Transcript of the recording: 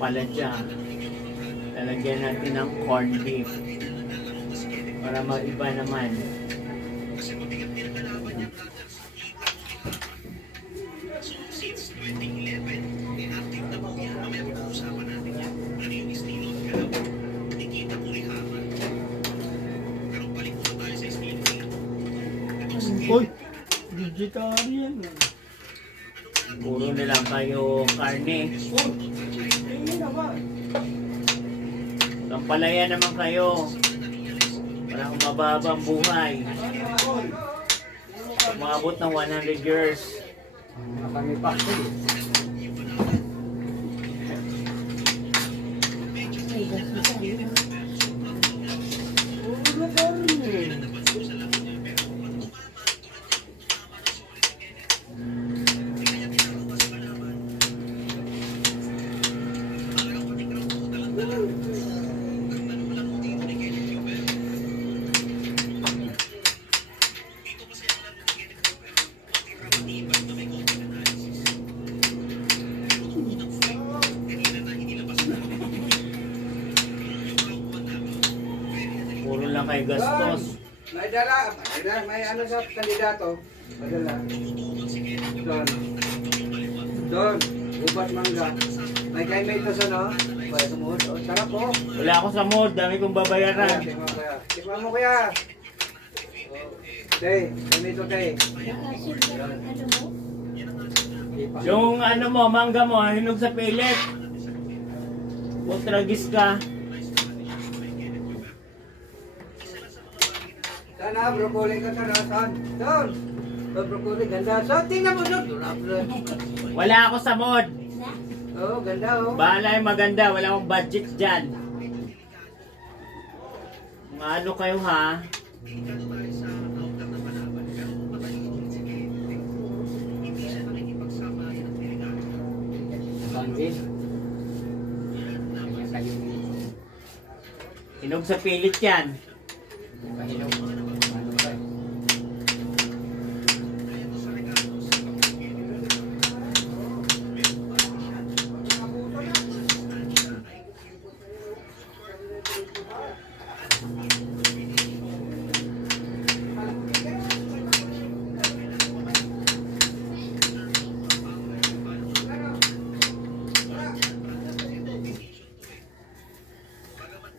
pala siya. Lalagyan natin ng corned beef. Para maiba naman. Uy, vegetarian. Puro na lang kayo karne. Tingin naman. Sampalaya naman kayo. Parang mababa ang buhay. Umabot ng 100 years. Kami pa. Puro lang kayo gastos. May dala, may ano sa kandidato. Padala. Doon, ubat mangga. May kain may ito sa no? Pwede sumuhod. Oh, sarap po. Wala ako sa mood. Dami kong babayaran. Tikman mo kuya. Tay, kami ito tay. Yung ano mo, mangga mo, hinog sa pilit. Kontragis ka. Sana, broccoli ka sa rasan. Doon. Doon, broccoli, ganda. So, tingnan mo doon. Wala ako sa mood. Oh, ganda oh. Bahala yung maganda. Wala akong budget dyan. Mga ano kayo ha? Hinog sa pilit yan. Hinog